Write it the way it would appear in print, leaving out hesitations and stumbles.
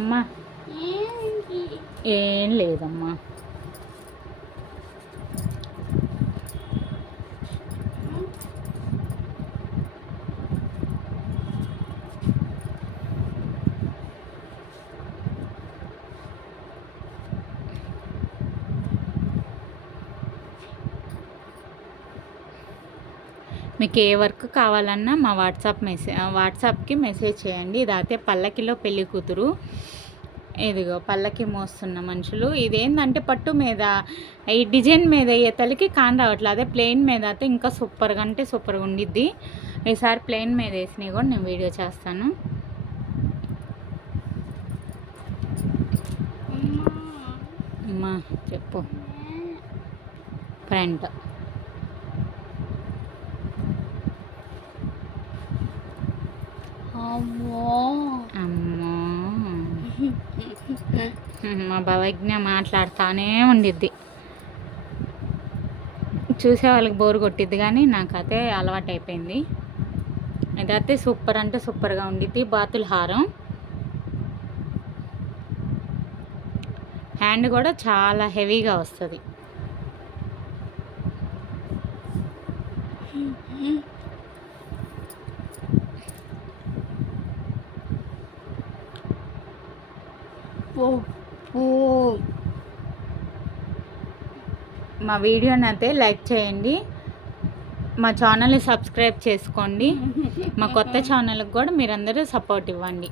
అమ్మా ఏం లేదమ్మా. మీకు ఏ వర్క్ కావాలన్నా మా వాట్సాప్కి మెసేజ్ చేయండి. ఇదైతే పల్లకిలో పెళ్లి కూతురు. ఇదిగో పల్లకి మోస్తున్న మనుషులు. ఇదేంటంటే పట్టు మీద ఈ డిజైన్ మీద అయ్యేతలకి కాని రావట్లేదు. అదే ప్లెయిన్ మీద అయితే ఇంకా సూపర్గా అంటే సూపర్గా ఉండిద్ది. ఈసారి ప్లెయిన్ మీద వేసినవి కూడా నేను వీడియో చేస్తాను. అమ్మా చెప్పు. ఫ్రంట్ అమ్మో అమ్మో మా భవజ్ఞ మాట్లాడుతూనే ఉండిద్ది. చూసే వాళ్ళకి బోరు కొట్టిద్ది, కానీ నాకు అదే అలవాటు అయిపోయింది. ఇదైతే సూపర్ అంటే సూపర్గా ఉండిద్ది. బాతుల హారం హ్యాండ్ కూడా చాలా హెవీగా వస్తుంది. మా వీడియోని అయితే లైక్ చేయండి, మా ఛానల్ని సబ్స్క్రైబ్ చేసుకోండి. మా కొత్త ఛానల్కి కూడా మీరందరూ సపోర్ట్ ఇవ్వండి.